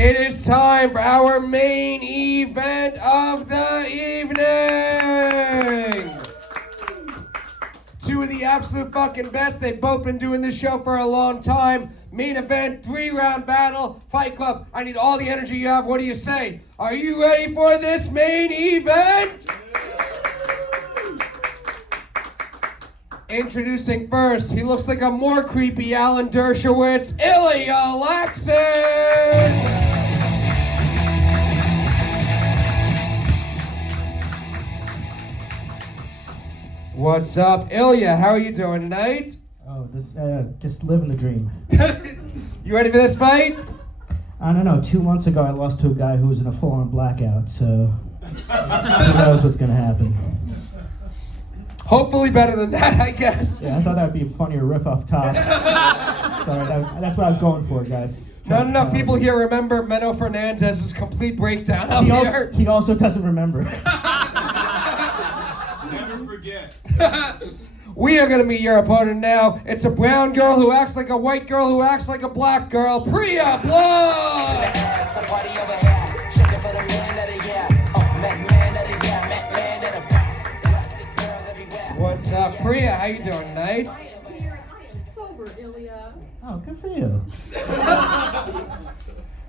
It is time for our main event of the evening. Two of the absolute fucking best. They've both been doing this show for a long time. Main event, 3-round battle, Fight Club. I need all the energy you have. What do you say? Are you ready for this main event? Introducing first, he looks like a more creepy Alan Dershowitz, Ilya Laksin! What's up, Ilya? How are you doing tonight? Oh, just living the dream. You ready for this fight? I don't know. 2 months ago, I lost to a guy who was in a full-on blackout, so who knows what's going to happen. Hopefully better than that, I guess. Yeah, I thought that would be a funnier riff off top. Sorry, that's what I was going for, guys. Not enough people here remember Menno Fernandez's complete breakdown up here. He also doesn't remember. Never forget. We are going to meet your opponent now. It's a brown girl who acts like a white girl who acts like a black girl, Priya Blunts! What's up, Priya? How you doing tonight? I am here. I am sober, Ilya. Oh, good for you.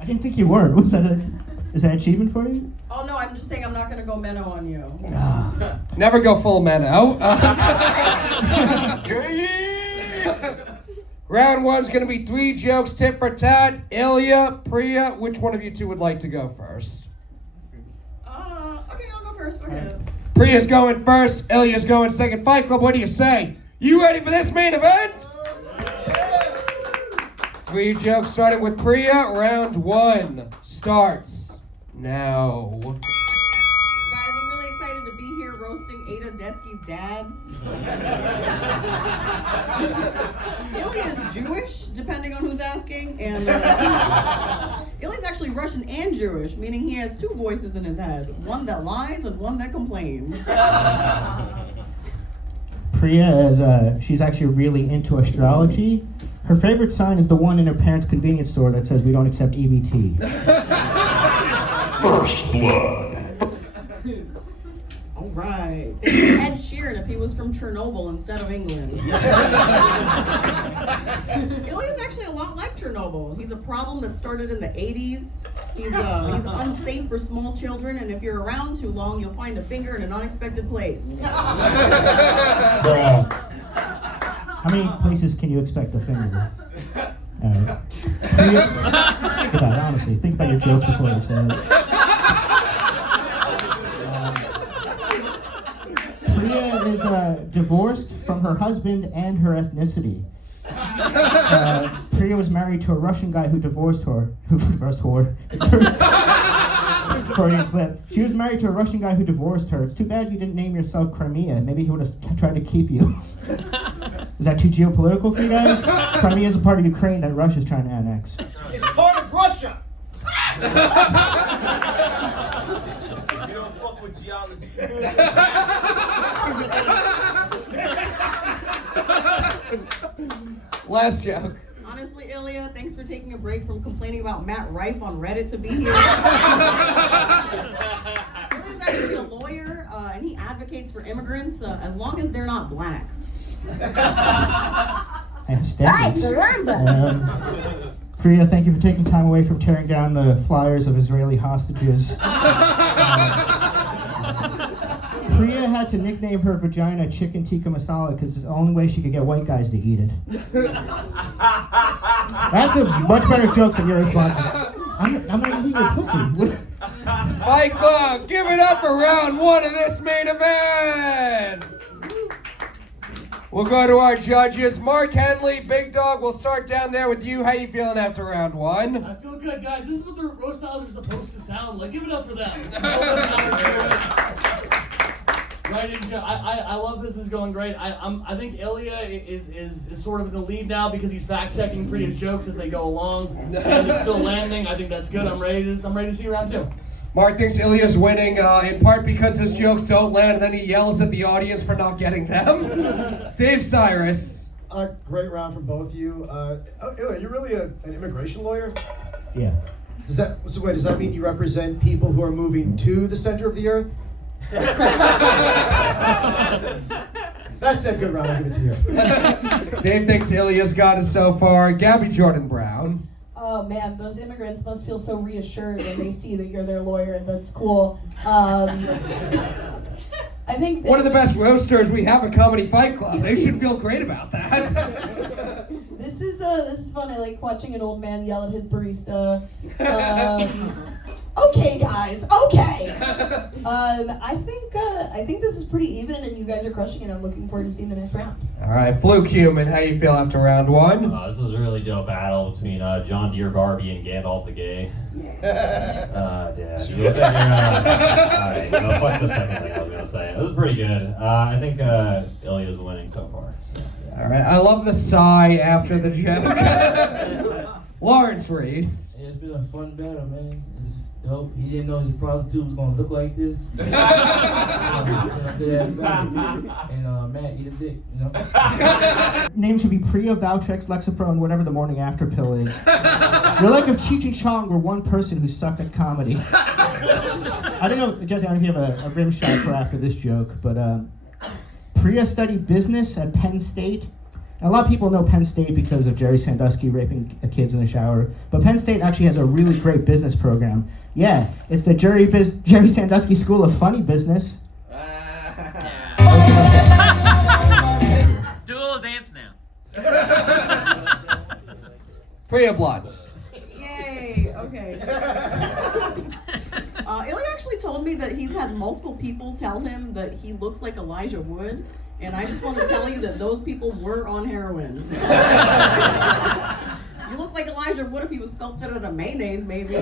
I didn't think you weren't. Is that an achievement for you? Oh no, I'm just saying I'm not gonna go Menno on you. Never go full Menno. Round one's going to be 3 jokes, tit for tat. Ilya, Priya, which one of you two would like to go first? Okay, I'll go first. Go ahead. Priya's going first, Ilya's going second. Fight Club, what do you say? You ready for this main event? 3 jokes starting with Priya. Round 1 starts now. Guys, I'm really excited to be here roasting Ada Detsky's dad. Ilya is Jewish, depending on who's asking, and Ilya's actually Russian and Jewish, meaning he has 2 voices in his head, one that lies and one that complains. Priya is she's actually really into astrology. Her favorite sign is the one in her parents' convenience store that says we don't accept EBT. First blood. All right. Ed Sheeran if he was from Chernobyl instead of England. Ilya's actually a lot like Chernobyl. He's a problem that started in the 80s. He's unsafe for small children, and if you're around too long, you'll find a finger in an unexpected place. How many places can you expect a finger? Alright. Priya, just think about it, honestly. Think about your jokes before you say it. Priya is divorced from her husband and her ethnicity. Priya was married to a Russian guy who divorced her. Freudian slip. She was married to a Russian guy who divorced her. It's too bad you didn't name yourself Crimea. Maybe he would have tried to keep you. Is that too geopolitical for you guys? Crimea is a part of Ukraine that Russia's trying to annex. It's part of Russia! You don't fuck with geology. Last joke. Honestly, Ilya, thanks for taking a break from complaining about Matt Rife on Reddit to be here. Ilya's actually a lawyer, and he advocates for immigrants as long as they're not black. I have standards. Priya, thank you for taking time away from tearing down the flyers of Israeli hostages. Priya had to nickname her vagina Chicken Tikka Masala because it's the only way she could get white guys to eat it. That's a much better joke than your response. I'm gonna eat your pussy. Fight Club, give it up for round 1 of this main event. We'll go to our judges. Mark Henely, Big Dog, we'll start down there with you. How you feeling after round 1? I feel good, guys. This is what the roast battles are supposed to sound like. Give it up for them. Right, I love this. Is going great. I think Ilya is sort of in the lead now because he's fact checking Priya's jokes as they go along, and it's still landing. I think that's good. I'm ready to see round 2. Mark thinks Ilya's winning in part because his jokes don't land and then he yells at the audience for not getting them. Dave Sirus. Great round from both of you. Ilya, you're really an immigration lawyer? Yeah. Does that mean you represent people who are moving to the center of the earth? That's a good round. I'll give it to you. Dave thinks Ilya's got it so far. Gabby Jordan Brown. Oh man, those immigrants must feel so reassured when they see that you're their lawyer. That's cool. I think One of the best roasters we have at Comedy Fight Club. They should feel great about that. This is fun. I like watching an old man yell at his barista. Okay, guys. Okay. I think this is pretty even, and you guys are crushing it. I'm looking forward to seeing the next round. All right, Fluke Human, how you feel after round one? This was a really dope battle between John Deere Barbie and Gandalf the Gay. Dad, you look like alright, fuck the second thing I was gonna say. It was pretty good. I think Ilya's winning so far. So, yeah. All right, I love the sigh after the joke. Lawrence Reese. It's been a fun battle, man. It's dope. He didn't know his prostitute was gonna look like this. And Matt, eat a dick, you know? Name should be Priya, Valtrex, Lexapro, whatever the morning after pill is. You're like if Cheech and Chong were one person who sucked at comedy. I don't know, Jesse, I don't know if you have a rim shot for after this joke, but Priya studied business at Penn State. Now, a lot of people know Penn State because of Jerry Sandusky raping kids in the shower, but Penn State actually has a really great business program. Yeah, it's the Jerry Sandusky School of Funny Business. Do a little dance now. Priya Blunts. Yay, okay. Ilya actually told me that he's had multiple people tell him that he looks like Elijah Wood, and I just want to tell you that those people were on heroin. You look like Elijah Wood if he was sculpted out of mayonnaise, maybe.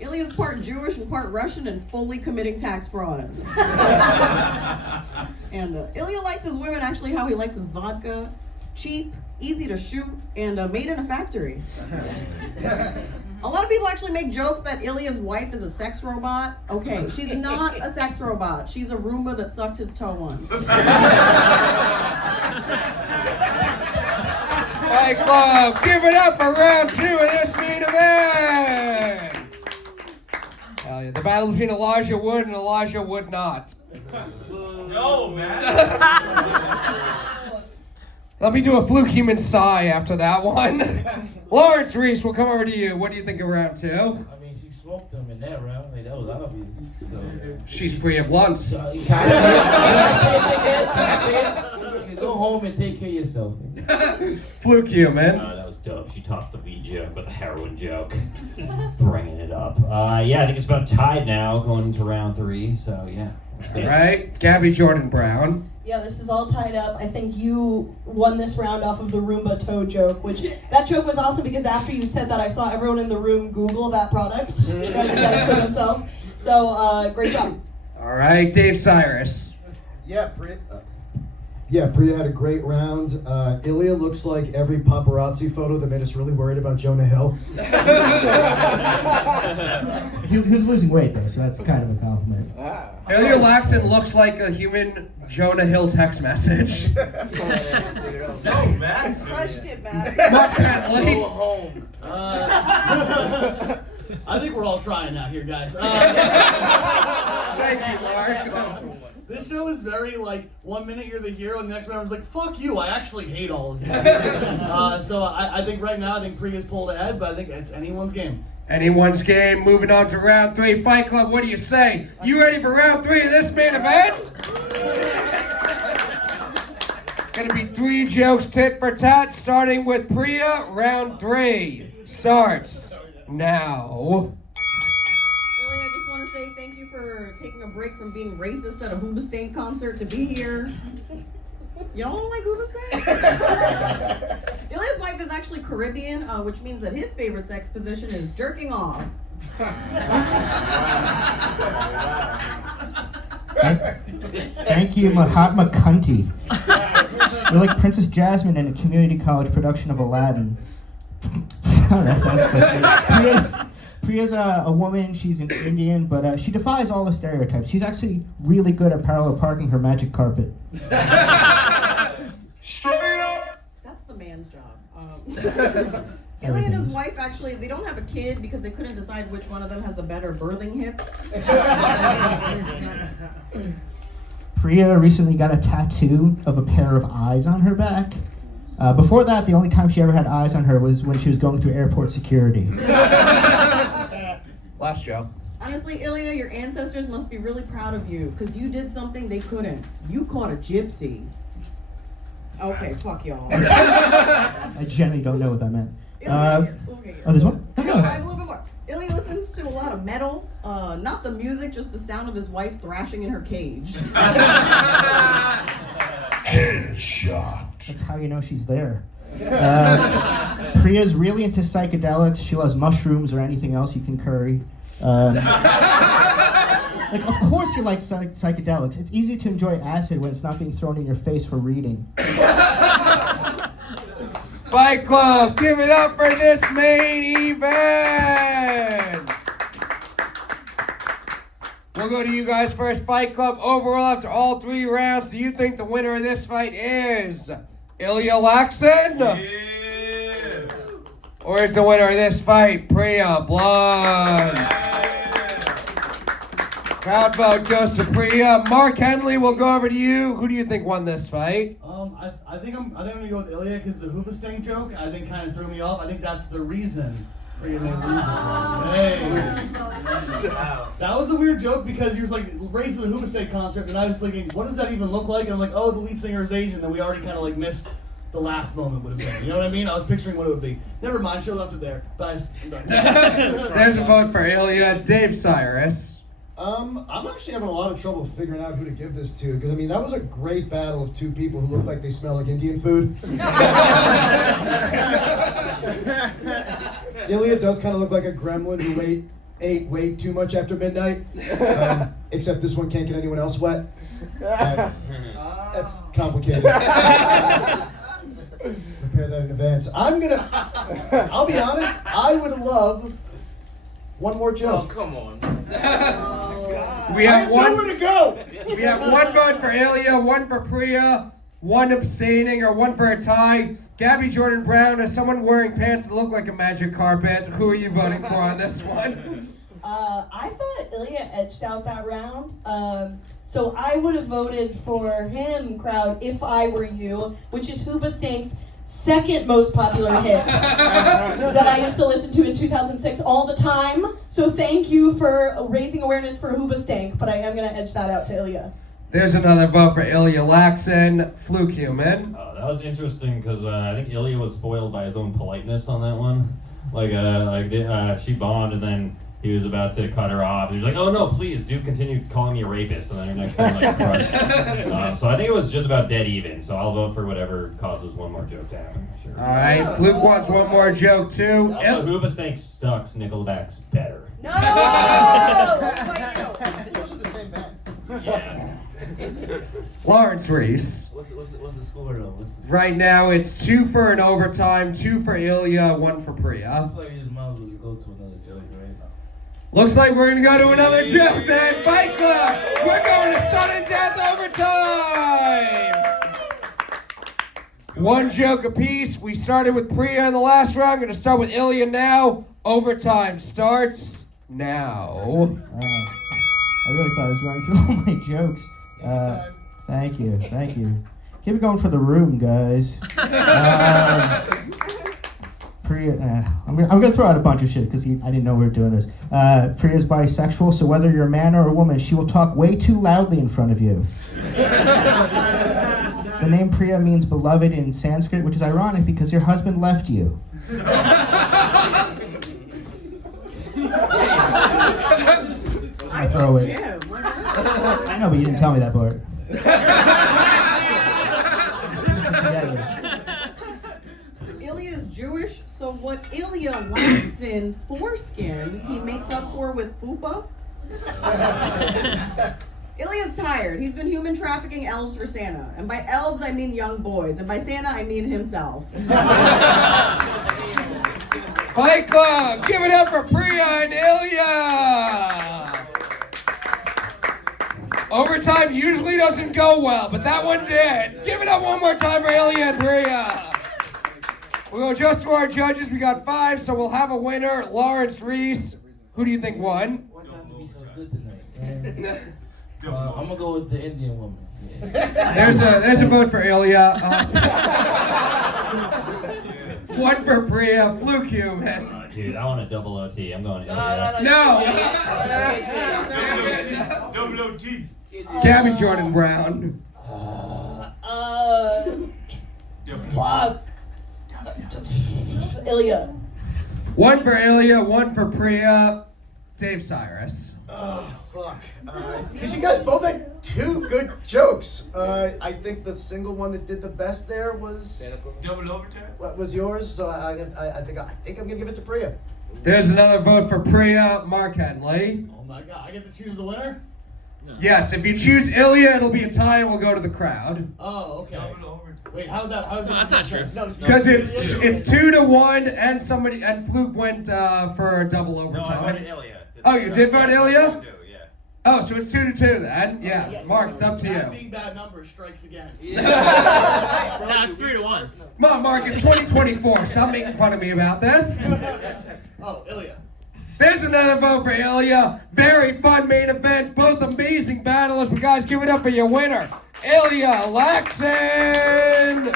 Ilya's part Jewish and part Russian and fully committing tax fraud. And Ilya likes his women actually how he likes his vodka. Cheap, easy to shoot, and made in a factory. A lot of people actually make jokes that Ilya's wife is a sex robot. Okay, she's not a sex robot. She's a Roomba that sucked his toe once. Fight Club, give it up for round two of this main event. Hell yeah, the battle between Elijah Wood and Elijah Wood not. No, man. Let me do a Fluke Human sigh after that one. Lawrence Reese, we'll come over to you. What do you think of round two? I mean, she smoked him in that round. Like, that was obvious. So, She's Priya Blunts. Go home and take care of yourself. Fluke Human. That was dope. She topped the weed joke with a heroin joke. Bringing it up. Yeah, I think it's about tied now going into round three. So, yeah. Right? Gabby Jordan Brown. Yeah, this is all tied up. I think you won this round off of the Roomba toe joke, which that joke was awesome because after you said that, I saw everyone in the room Google that product trying to get it for themselves. So, great job. All right, Dave Sirus. Priya had a great round. Ilya looks like every paparazzi photo that made us really worried about Jonah Hill. He was losing weight though, so that's kind of a compliment. Ilya Laksin looks like a human Jonah Hill text message. No, man. Crushed it, Matt. Mark Henely. Go home. I think we're all trying out here, guys. Thank you, Mark. This show is very, like, 1 minute you're the hero, and the next member's like, fuck you, I actually hate all of you. So I think right now, I think Priya's pulled ahead, but I think it's anyone's game. Anyone's game. Moving on to round three. Fight Club, what do you say? You ready for round three of this main event? Gonna be 3 jokes tit for tat, starting with Priya. Round 3 starts now. Ilya, I just want to say thank you for taking a break from being racist at a Hoobastank concert to be here. Y'all don't like Hoobastank? Ilya's wife is actually Caribbean, which means that his favorite sex position is jerking off. Thank you, Mahatma Kunti. You're like Princess Jasmine in a community college production of Aladdin. Priya's a woman, she's an Indian, but she defies all the stereotypes. She's actually really good at parallel parking her magic carpet. That's the man's job. Ilya and his everything. wife actually, they don't have a kid because they couldn't decide which one of them has the better birthing hips. Priya recently got a tattoo of a pair of eyes on her back. Before that, the only time she ever had eyes on her was when she was going through airport security. Last show. Honestly, Ilya, your ancestors must be really proud of you because you did something they couldn't. You caught a gypsy. Okay, fuck y'all. I genuinely don't know what that meant. Okay. Oh, there's one? I have a little bit more. Ilya listens to a lot of metal, not the music, just the sound of his wife thrashing in her cage. Headshot. That's how you know she's there. Priya's really into psychedelics. She loves mushrooms or anything else you can curry. Like, of course you like psychedelics. It's easy to enjoy acid when it's not being thrown in your face for reading. Fight Club, give it up for this main event. We'll go to you guys first. Fight Club overall after all 3 rounds. Do you think the winner of this fight is Ilya Laksin? Yeah. Or is the winner of this fight Priya Blunts? Crowd vote goes to Priya. Mark Henely, we'll go over to you. Who do you think won this fight? I think I'm gonna go with Ilya because the Hoobastank joke I think kind of threw me off. I think that's the reason Priya may lose this one. Hey. That was a weird joke because he was like racing the Hoobastank concert, and I was thinking, what does that even look like? And I'm like, oh, the lead singer is Asian. Then we already kind of like missed the laugh moment would have been. You know what I mean? I was picturing what it would be. Never mind, she left it there. Guys, There's a vote for Ilya. Dave Sirus. I'm actually having a lot of trouble figuring out who to give this to, because I mean that was a great battle of 2 people who look like they smell like Indian food. Ilya does kind of look like a gremlin who ate way too much after midnight, except this one can't get anyone else wet. That's complicated. Prepare that in advance. I'll be honest, I would love one more joke. Oh, come on. We have nowhere to go. We have 1 vote for Ilya, 1 for Priya, 1 abstaining, or 1 for a tie. Gabby Jordan Brown, as someone wearing pants that look like a magic carpet, who are you voting for on this one? I thought Ilya edged out that round. So I would have voted for him, crowd, if I were you, which is Hoobastank's second most popular hit that I used to listen to in 2006 all the time. So thank you for raising awareness for Hoobastank, but I am going to edge that out to Ilya. There's another vote for Ilya Laksin, Fluke Human. That was interesting because I think Ilya was foiled by his own politeness on that one. She bombed and then he was about to cut her off. He was like, "Oh no, please do continue calling me a rapist," and then her next time crushed. So I think it was just about dead even. So I'll vote for whatever causes one more joke to happen. Sure. All right, Fluke wants one more joke too. Also, Hoobastank sucks. Nickelback's better. No! Those are the same band. Yeah. Lawrence Reese. What's the score though? Right now it's 2 for an overtime, 2 for Ilya, 1 for Priya. I feel like you just might as well go to another joke right now. Looks like we're gonna go to another joke then. Fight Club! We're going to sudden death overtime! 1 joke apiece. We started with Priya in the last round. Gonna start with Ilya now. Overtime starts now. I really thought I was running through all my jokes. Thank you. Keep it going for the room, guys. Priya, I'm gonna throw out a bunch of shit because I didn't know we were doing this. Priya's bisexual, so whether you're a man or a woman, she will talk way too loudly in front of you. The name Priya means beloved in Sanskrit, which is ironic because your husband left you. I throw it. I know, but you didn't tell me that part. Ilya is Jewish, so what Ilya lacks in foreskin, he makes up for with fupa. Ilya's tired. He's been human trafficking elves for Santa. And by elves, I mean young boys. And by Santa, I mean himself. Fight Club! Give it up for Priya and Ilya! Overtime usually doesn't go well, but that one did. Give it up one more time for Ilya and Priya. We'll go just to our judges. We got 5, so we'll have a winner. Lawrence Reese. Who do you think won? Why can't it be so good tonight, man? I'm gonna go with the Indian woman. There's a vote for Ilya. 1 for Priya. Fluke Human. Dude, I want a double OT. I'm going Ilya. No. Double OT. Gabby Jordan Brown. Fuck. Ilya. 1 for Ilya. 1 for Priya. Dave Sirus. Oh, fuck. Because you guys both had 2 good jokes. I think the single one that did the best there was Double overtime. what was yours. So I think I'm gonna give it to Priya. There's another vote for Priya. Mark Henley. Oh my god, I get to choose the winner? Yes, if you choose Ilya, it'll be a tie and we'll go to the crowd. Oh, okay. Double overtime. Wait, how is that? No, that's not true. Because it's 2-1 and Fluke went for a double overtime. Ilya. Oh, you did vote Ilya? Yeah. Oh, so it's 2-2 then? Yeah. Mark, it's up to That you. big bad number strikes again. No, it's 3-1. Come on, Mark, it's 2024. Stop making fun of me about this. Oh, Ilya. There's another vote for Ilya. Very fun main event. Both amazing battlers. But guys, give it up for your winner, Ilya Laksin.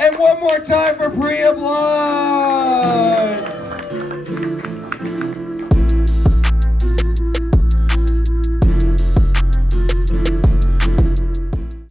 And one more time for Priya Blunts.